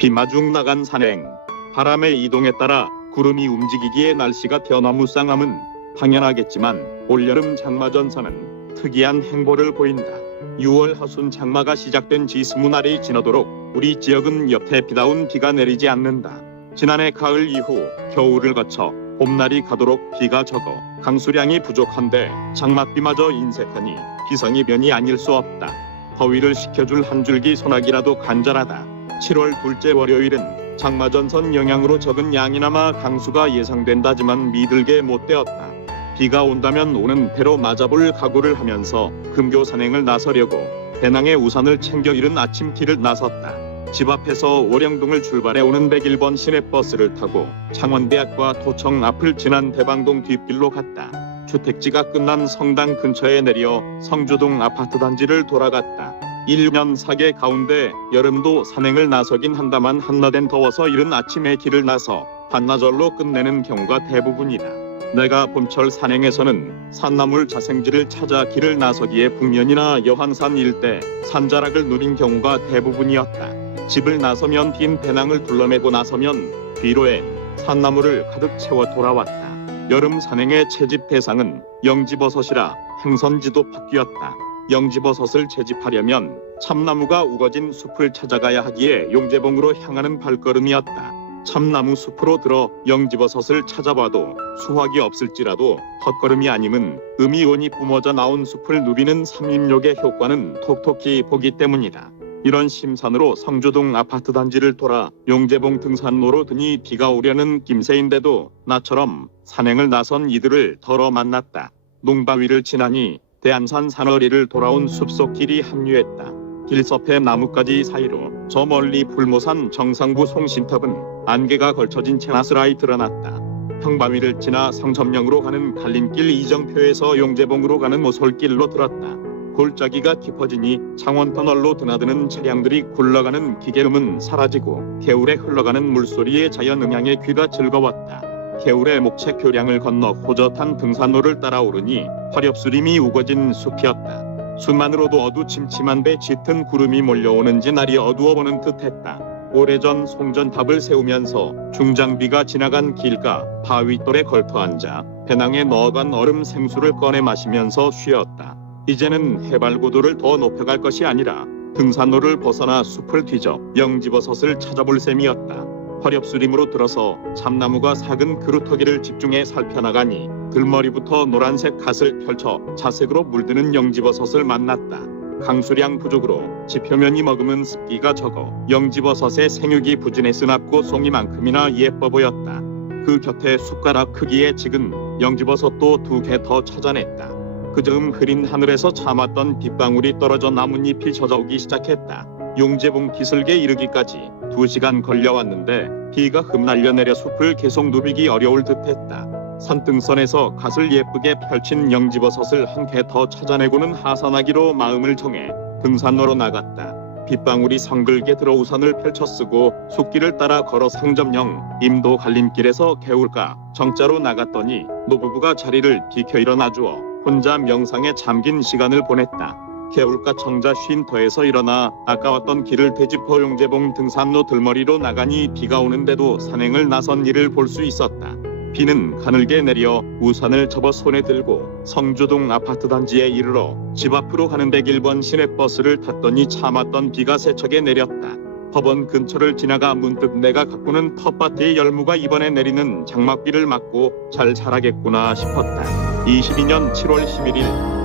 비마중 나간 산행 바람의 이동에 따라 구름이 움직이기에 날씨가 변화무쌍함은 당연하겠지만 올여름 장마 전선은 특이한 행보를 보인다. 6월 하순 장마가 시작된 지 스무 날이 지나도록 우리 지역은 여태 비다운 비가 내리지 않는다. 지난해 가을 이후 겨울을 거쳐 봄날이 가도록 비가 적어 강수량이 부족한데 장맛비마저 인색하니 비상이 변이 아닐 수 없다. 더위를 식혀줄 한 줄기 소나기라도 간절하다. 7월 둘째 월요일은 장마전선 영향으로 적은 양이나마 강수가 예상된다지만 미들게 못 되었다. 비가 온다면 오는 배로 맞아볼 각오를 하면서 금교 산행을 나서려고 배낭에 우산을 챙겨 이른 아침 길을 나섰다. 집 앞에서 월영동을 출발해 오는 101번 시내버스를 타고 창원대학과 도청 앞을 지난 대방동 뒷길로 갔다. 주택지가 끝난 성당 근처에 내려 성주동 아파트 단지를 돌아갔다. 1년 사계 가운데 여름도 산행을 나서긴 한다만 한낮엔 더워서 이른 아침에 길을 나서 반나절로 끝내는 경우가 대부분이다. 내가 봄철 산행에서는 산나물 자생지를 찾아 길을 나서기에 북면이나 여한산 일대 산자락을 누린 경우가 대부분이었다. 집을 나서면 빈 배낭을 둘러매고 나서면 뒤로엔 산나물을 가득 채워 돌아왔다. 여름 산행의 채집 대상은 영지버섯이라 행선지도 바뀌었다. 영지버섯을 채집하려면 참나무가 우거진 숲을 찾아가야 하기에 용재봉으로 향하는 발걸음이었다. 참나무 숲으로 들어 영지버섯을 찾아봐도 수확이 없을지라도 헛걸음이 아님은 음이온이 뿜어져 나온 숲을 누비는 삼림욕의 효과는 톡톡히 보기 때문이다. 이런 심산으로 성주동 아파트 단지를 돌아 용재봉 등산로로 드니 비가 오려는 김새인데도 나처럼 산행을 나선 이들을 덜어 만났다. 농바위를 지나니 대안산 산허리를 돌아온 숲속 길이 합류했다. 길섭의 나뭇가지 사이로 저 멀리 불모산 정상부 송신탑은 안개가 걸쳐진 채 나스라이 드러났다. 평바위를 지나 성점령으로 가는 갈림길 이정표에서 용재봉으로 가는 모솔길로 들었다. 골짜기가 깊어지니 창원터널로 드나드는 차량들이 굴러가는 기계음은 사라지고 개울에 흘러가는 물소리에 자연음향의 귀가 즐거웠다. 개울의 목채 교량을 건너 호젓한 등산로를 따라오르니 화렵수림이 우거진 숲이었다. 숲만으로도 어두침침한데 짙은 구름이 몰려오는지 날이 어두워 보는 듯했다. 오래전 송전탑을 세우면서 중장비가 지나간 길가 바위돌에 걸터앉아 배낭에 넣어간 얼음 생수를 꺼내 마시면서 쉬었다. 이제는 해발 고도를 더 높여갈 것이 아니라 등산로를 벗어나 숲을 뒤져 영지버섯을 찾아볼 셈이었다. 화렵수림으로 들어서 참나무가 삭은 그루터기를 집중해 살펴나가니 들머리부터 노란색 갓을 펼쳐 자색으로 물드는 영지버섯을 만났다. 강수량 부족으로 지표면이 머금은 습기가 적어 영지버섯의 생육이 부진했으납고 송이만큼이나 예뻐 보였다. 그 곁에 숟가락 크기의 작은 영지버섯도 두 개 더 찾아냈다. 그즈음 흐린 하늘에서 참았던 빗방울이 떨어져 나뭇잎이 젖어오기 시작했다. 용재봉 기슭에 이르기까지 두 시간 걸려왔는데 비가 흠날려 내려 숲을 계속 누비기 어려울 듯했다. 산등선에서 갓을 예쁘게 펼친 영지버섯을 한 개 더 찾아내고는 하산하기로 마음을 정해 등산로로 나갔다. 빗방울이 성글게 들어 우산을 펼쳐 쓰고 숲길을 따라 걸어 상점령 임도 갈림길에서 개울가 정자로 나갔더니 노부부가 자리를 비켜 일어나 주어 혼자 명상에 잠긴 시간을 보냈다. 개울가 정자 쉰터에서 일어나 아까웠던 길을 되짚어 용재봉 등산로 들머리로 나가니 비가 오는데도 산행을 나선 이를 볼 수 있었다. 비는 가늘게 내려 우산을 접어 손에 들고 성주동 아파트 단지에 이르러 집 앞으로 가는 101번 시내버스를 탔더니 참았던 비가 세척에 내렸다. 법원 근처를 지나가 문득 내가 가꾸는 텃밭의 열무가 이번에 내리는 장막비를 맞고 잘 자라겠구나 싶었다. 22년 7월 11일